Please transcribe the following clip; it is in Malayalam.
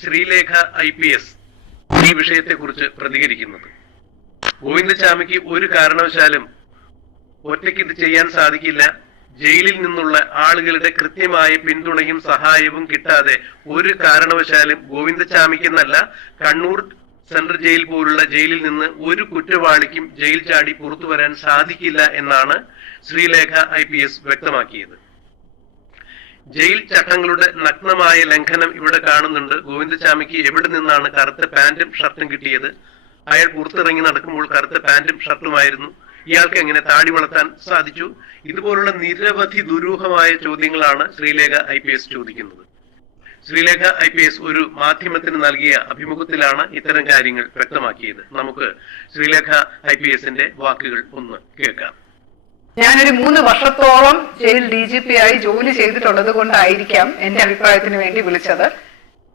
ശ്രീലേഖ IPS ഈ വിഷയത്തെക്കുറിച്ച് പ്രതികരിക്കുന്നത്. ഗോവിന്ദചാമിക്ക് ഒരു കാരണവശാലും ഒറ്റയ്ക്ക് ഇത് ചെയ്യാൻ സാധിക്കില്ല. ജയിലിൽ നിന്നുള്ള ആളുകളുടെ കൃത്യമായ പിന്തുണയും സഹായവും കിട്ടാതെ ഒരു കാരണവശാലും ഗോവിന്ദചാമിക്കെന്നല്ല, കണ്ണൂർ സെൻട്രൽ ജയിൽ പോലുള്ള ജയിലിൽ നിന്ന് ഒരു കുറ്റവാളിക്കും ജയിൽ ചാടി പുറത്തു വരാൻ സാധിക്കില്ല എന്നാണ് ശ്രീലേഖ IPS വ്യക്തമാക്കിയത്. ജയിൽ ചട്ടങ്ങളുടെ നഗ്നമായ ലംഘനം ഇവിടെ കാണുന്നുണ്ട്. ഗോവിന്ദചാമിക്ക് എവിടെ നിന്നാണ് കറുത്ത പാന്റും ഷർട്ടും കിട്ടിയത്? അയാൾ പുറത്തിറങ്ങി നടക്കുമ്പോൾ കറുത്ത പാന്റും ഷർട്ടുമായിരുന്നു. ഇയാൾക്ക് എങ്ങനെ താടി വളർത്താൻ സാധിച്ചു? ഇതുപോലുള്ള നിരവധി ദുരൂഹമായ ചോദ്യങ്ങളാണ് ശ്രീലേഖ IPS ചോദിക്കുന്നത്. ശ്രീലേഖ IPS ഒരു മാധ്യമത്തിന് നൽകിയ അഭിമുഖത്തിലാണ് ഇത്തരം കാര്യങ്ങൾ വ്യക്തമാക്കിയത്. നമുക്ക് ശ്രീലേഖ IPSന്റെ വാക്കുകൾ ഒന്ന് കേൾക്കാം. ഞാനൊരു 3 വർഷത്തോളം ജയിൽ DGP ആയി ജോലി ചെയ്തിട്ടുള്ളത് കൊണ്ടായിരിക്കാം എന്റെ അഭിപ്രായത്തിന് വേണ്ടി വിളിച്ചത്.